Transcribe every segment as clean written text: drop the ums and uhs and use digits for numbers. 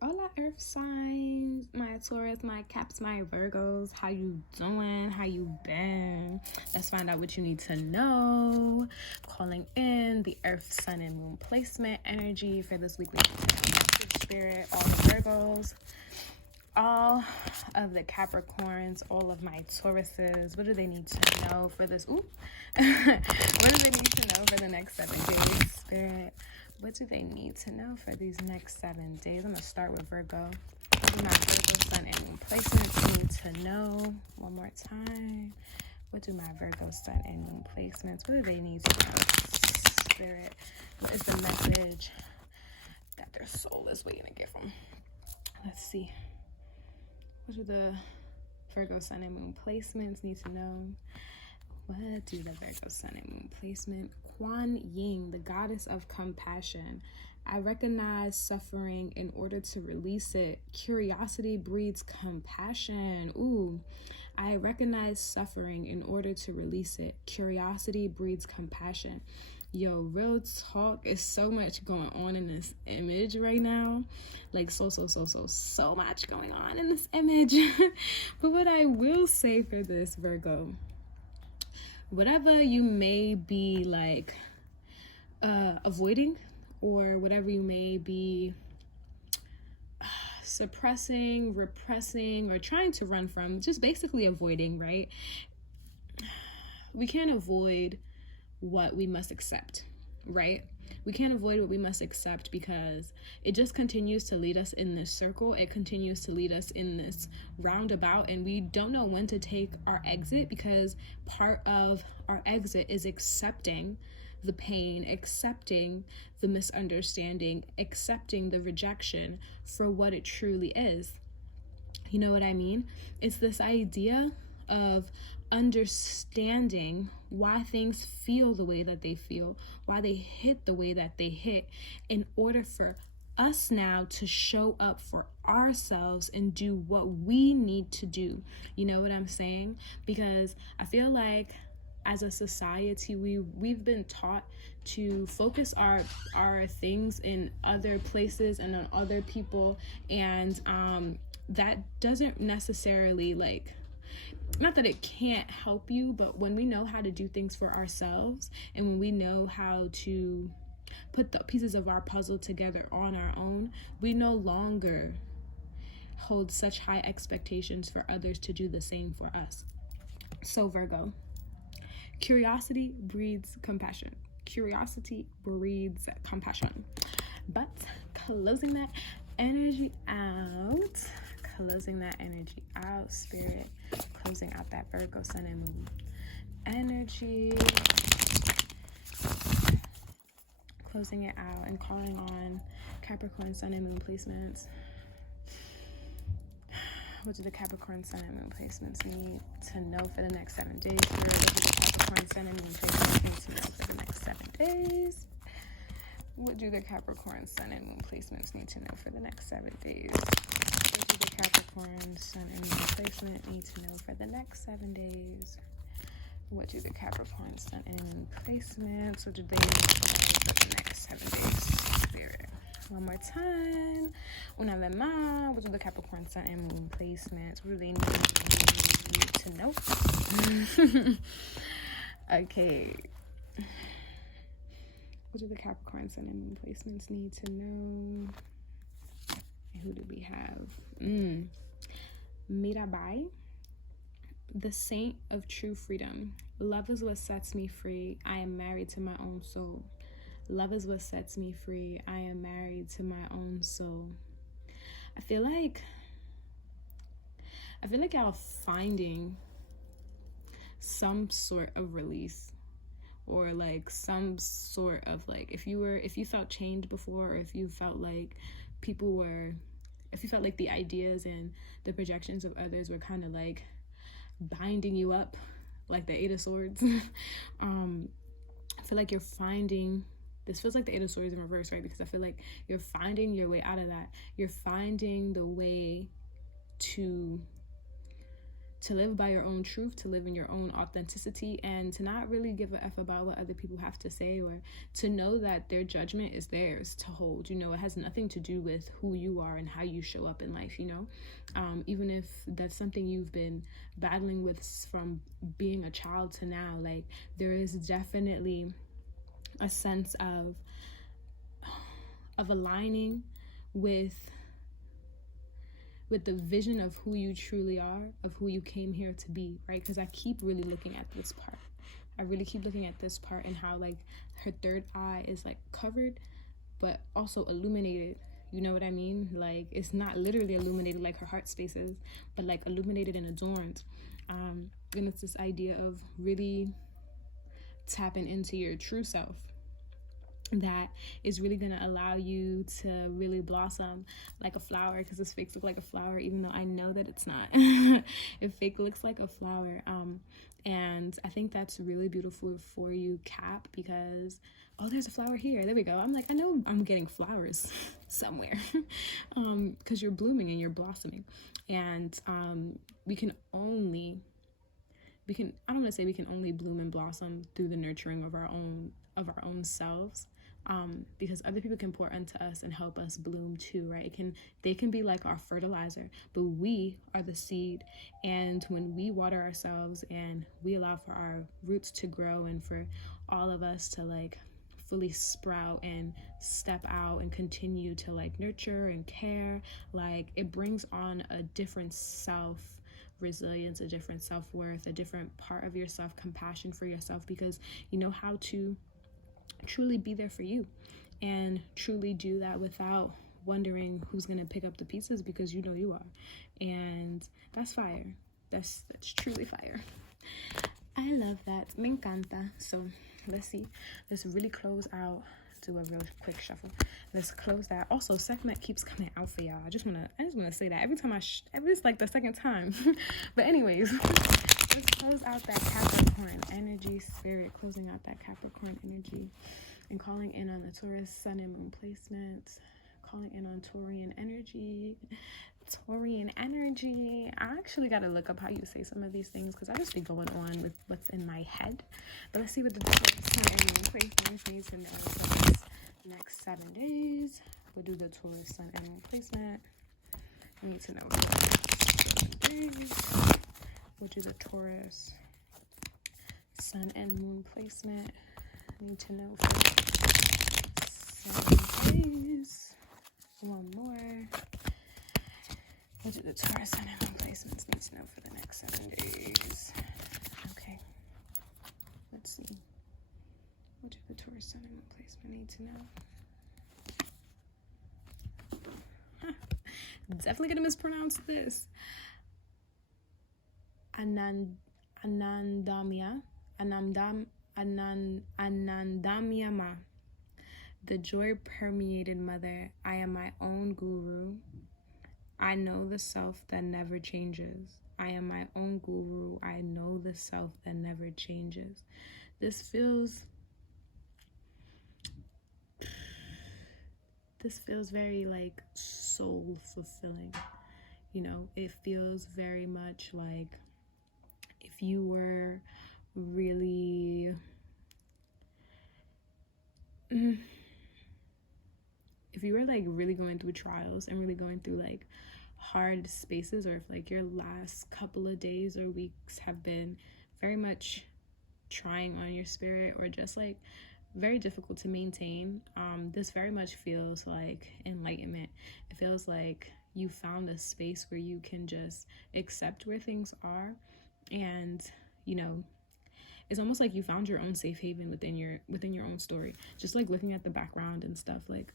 Hola, earth signs, my Taurus, my Caps, my Virgos. How you doing? How you been? Let's find out what you need to know. Calling in the earth, sun, and moon placement energy for this weekly message spirit. All the Virgos, all of the Capricorns, all of my Tauruses. What do they need to know for this? What do they need to know for the next 7 days, spirit? What do they need to know for these next 7 days? I'm going to start with Virgo. What do my Virgo sun and moon placements need to know? One more time. What do my Virgo sun and moon placements? What do they need to know, spirit? What is the message that their soul is waiting to give them? Let's see. What do the Virgo sun and moon placements need to know? What do the Virgo sun and moon placement? Kuan Yin, the goddess of compassion. I recognize suffering in order to release it. Curiosity breeds compassion. Ooh, I recognize suffering in order to release it. Curiosity breeds compassion. Yo, real talk, is so much going on in this image right now. Like so much going on in this image. But what I will say for this, Virgo, whatever you may be like avoiding, or whatever you may be suppressing, repressing, or trying to run from, just basically avoiding, right? We can't avoid what we must accept, right? We can't avoid what we must accept, because it just continues to lead us in this circle. It continues to lead us in this roundabout, and we don't know when to take our exit, because part of our exit is accepting the pain, accepting the misunderstanding, accepting the rejection for what it truly is. You know what I mean? It's this idea of understanding why things feel the way that they feel, why they hit the way that they hit, in order for us now to show up for ourselves and do what we need to do. You know what I'm saying? Because I feel like as a society, we've been taught to focus our things in other places and on other people, and that doesn't necessarily, like, not that it can't help you, but when we know how to do things for ourselves, and when we know how to put the pieces of our puzzle together on our own, we no longer hold such high expectations for others to do the same for us. So Virgo, curiosity breeds compassion. Curiosity breeds compassion. But closing that energy out, spirit, closing out that Virgo sun and moon energy, closing it out and calling on Capricorn sun and moon placements. What do the Capricorn sun and moon placements need to know for the next 7 days? What do the Capricorn sun and moon placements need to know for the next 7 days? What do the Capricorn sun and moon placements need to know for the next 7 days? What do the Capricorn sun and moon placement need to know for the next 7 days? What do the Capricorn sun and moon placements, what do they need to know for the next 7 days? Spirit. One more time. Una vez más. What do the Capricorn sun and moon placements, what do they need to know? Okay. What do the Capricorn sun and moon placements need to know? And who do we have? Mirabai, the saint of true freedom. Love is what sets me free. I am married to my own soul. Love is what sets me free. I am married to my own soul. I feel like y'all finding some sort of release, or like some sort of, like, if you felt chained before, or if you felt like the ideas and the projections of others were kind of like binding you up, like the Eight of Swords. I feel like you're finding, this feels like the Eight of Swords in reverse, right? Because I feel like you're finding your way out of that. You're finding the way to to live by your own truth, to live in your own authenticity, and to not really give a F about what other people have to say, or to know that their judgment is theirs to hold. It has nothing to do with who you are and how you show up in life, even if that's something you've been battling with from being a child to now. Like, there is definitely a sense of aligning with the vision of who you truly are, of who you came here to be, right? Because I keep really looking at this part. I really keep looking at this part and how, like, her third eye is, like, covered, but also illuminated. You know what I mean? Like, it's not literally illuminated like her heart space is, but, like, illuminated and adorned. And it's this idea of really tapping into your true self that is really going to allow you to really blossom like a flower, because this fake look like a flower, even though I know that it's not. It fake looks like a flower. And I think that's really beautiful for you, Cap, because there's a flower here. There we go. I'm like, I know I'm getting flowers somewhere, because you're blooming and you're blossoming. And we can only bloom and blossom through the nurturing of our own selves, because other people can pour into us and help us bloom too, right? They can be like our fertilizer, but we are the seed. And when we water ourselves and we allow for our roots to grow and for all of us to, like, fully sprout and step out and continue to, like, nurture and care, like, it brings on a different self resilience, a different self-worth, a different part of yourself, compassion for yourself, because you know how to truly be there for you and truly do that without wondering who's going to pick up the pieces, because you know you are. And that's fire. That's truly fire. I love that. Me encanta. So let's see. Let's really close out. Do a real quick shuffle. Let's close that. Also, segment keeps coming out for y'all. I just wanna say that every time it's like the second time. But anyways, let's close out that Capricorn energy, spirit, closing out that Capricorn energy, and calling in on the Taurus sun and moon placement, calling in on Taurian energy. I actually got to look up how you say some of these things, because I just be going on with what's in my head. But let's see what the sun and moon placements need to know for this next 7 days. We'll do the Taurus sun and moon placement. We need to know for the next 7 days. We'll do the Taurus sun and moon placement. Need to know for 7 days. One more. We'll do the Taurus sun and moon placements. Need to know for the next 7 days. Okay. Let's see. We'll do the Taurus sun and moon placement. Need to know. Definitely gonna mispronounce this. Anandamyama. The joy permeated mother. I am my own guru. I know the self that never changes. I am my own guru. I know the self that never changes. This feels very, like, soul fulfilling. It feels very much like if you were really like really going through trials and really going through, like, hard spaces, or if, like, your last couple of days or weeks have been very much trying on your spirit, or just, like, very difficult to maintain, this very much feels like enlightenment. It feels like you found a space where you can just accept where things are, and it's almost like you found your own safe haven within your own story. Just, like, looking at the background and stuff, like,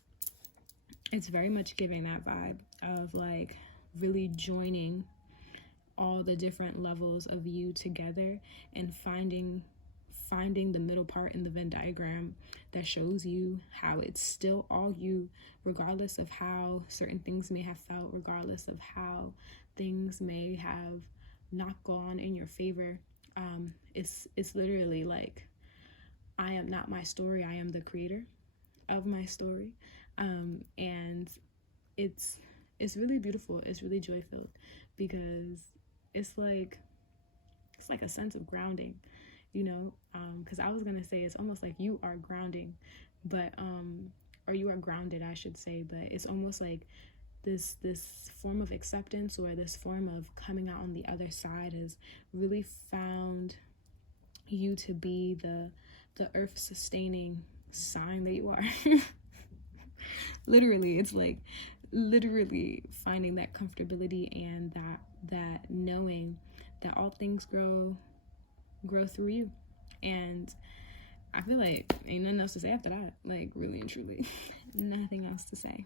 it's very much giving that vibe of, like, really joining all the different levels of you together and finding the middle part in the Venn diagram that shows you how it's still all you, regardless of how certain things may have felt, regardless of how things may have not gone in your favor. It's literally like, I am not my story. I am the creator of my story. And it's really beautiful. It's really joy-filled, because it's like it's like a sense of grounding, you know, because I was gonna say it's almost like you are grounding, but or you are grounded, I should say, but it's almost like this form of acceptance, or this form of coming out on the other side, has really found you to be the earth sustaining sign that you are. Literally, it's like literally finding that comfortability and that knowing that all things grow through you. And I feel like ain't nothing else to say after that, like really and truly. Nothing else to say.